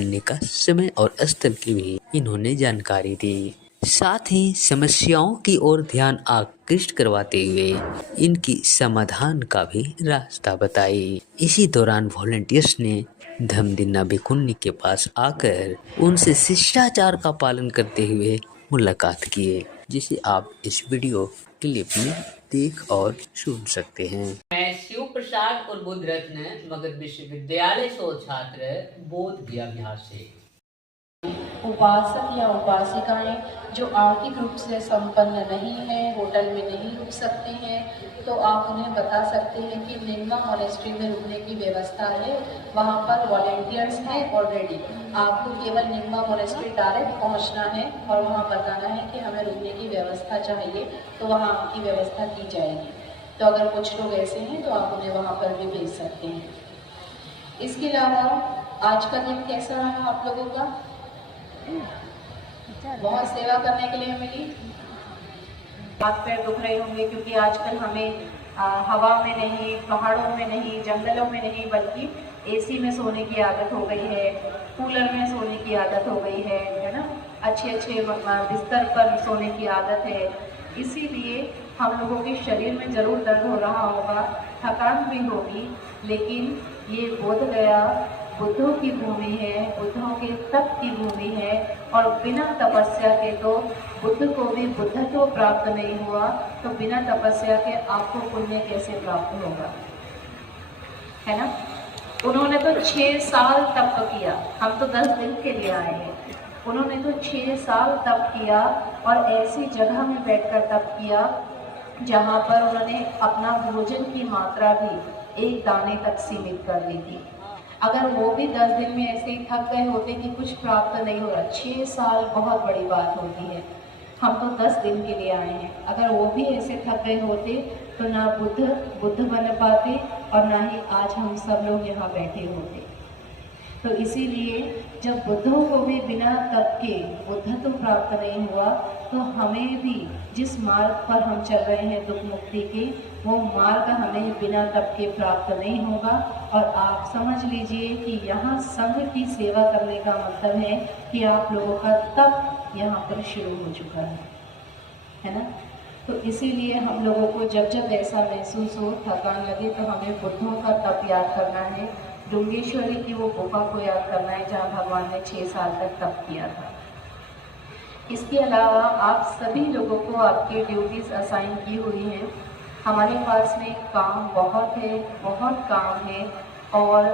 करने का समय और स्थल की भी इन्होंने जानकारी दी। साथ ही समस्याओं की ओर ध्यान आकृष्ट करवाते हुए इनकी समाधान का भी रास्ता बताई। इसी दौरान वॉलंटियर्स ने धमदिन्ना भिकुन्नी के पास आकर उनसे शिष्टाचार का पालन करते हुए मुलाकात किए, जिसे आप इस वीडियो क्लिप में देख और सुन सकते हैं। मैं शिव प्रसाद और बुद्ध रत्न मगध विश्वविद्यालय शोध छात्र बोध गया बिहार से। उपासक या उपासिकाएं जो आर्थिक रूप से संपन्न नहीं हैं, होटल में नहीं रुक सकते हैं, तो आप उन्हें बता सकते हैं कि निम्मा मॉनेस्ट्री में रुकने की व्यवस्था है। वहाँ पर वॉलेंटियर्स हैं ऑलरेडी। आपको केवल निम्मा मॉनेस्ट्री डायरेक्ट पहुँचना है और वहाँ बताना है कि हमें रुकने की व्यवस्था चाहिए, तो वहाँ आपकी व्यवस्था की जाएगी। तो अगर कुछ लोग ऐसे हैं तो आप उन्हें वहाँ पर भी भेज सकते हैं। इसके अलावा आज का दिन कैसा रहा आप लोगों का? बहुत सेवा करने के लिए मिली। हाथ पैर दुख रहे होंगे क्योंकि आजकल हमें हवा में नहीं, पहाड़ों में नहीं, जंगलों में नहीं, बल्कि एसी में सोने की आदत हो गई है, कूलर में सोने की आदत हो गई है ना। अच्छे अच्छे बिस्तर पर सोने की आदत है। इसीलिए हम लोगों के शरीर में ज़रूर दर्द हो रहा होगा, थकान भी होगी, लेकिन ये बोध गया बुद्धों की भूमि है, बुद्धों के तप की भूमि है, और बिना तपस्या के तो बुद्ध को भी बुद्धत्व प्राप्त नहीं हुआ, तो बिना तपस्या के आपको पुण्य कैसे प्राप्त होगा, है ना। उन्होंने तो 6 साल तप किया, हम तो 10 दिन के लिए आए हैं। उन्होंने तो 6 साल तप किया और ऐसी जगह में बैठकर तप किया जहाँ पर उन्होंने अपना भोजन की मात्रा भी 1 दाने तक सीमित कर दी थी। अगर वो भी 10 दिन में ऐसे ही थक गए होते कि कुछ प्राप्त नहीं हो रहा, 6 साल बहुत बड़ी बात होती है। हम तो 10 दिन के लिए आए हैं। अगर वो भी ऐसे थक गए होते तो ना बुद्ध बन पाते और ना ही आज हम सब लोग यहाँ बैठे होते। तो इसीलिए जब बुद्धों को भी बिना तप के बुद्धत्व प्राप्त नहीं हुआ, तो हमें भी जिस मार्ग पर हम चल रहे हैं दुख मुक्ति के, वो मार्ग हमें बिना तप के प्राप्त नहीं होगा। और आप समझ लीजिए कि यहाँ संघ की सेवा करने का मतलब है कि आप लोगों का तप यहाँ पर शुरू हो चुका है ना। तो इसीलिए हम लोगों को जब जब ऐसा महसूस हो, थकान लगे, तो हमें बुद्धों का तप याद करना है, डुंगेश्वरी की वो गुफा को याद करना है जहाँ भगवान ने 6 साल तक तप किया था। इसके अलावा आप सभी लोगों को आपके ड्यूटीज़ असाइन की हुई हैं। हमारे पास में काम बहुत है, बहुत काम है, और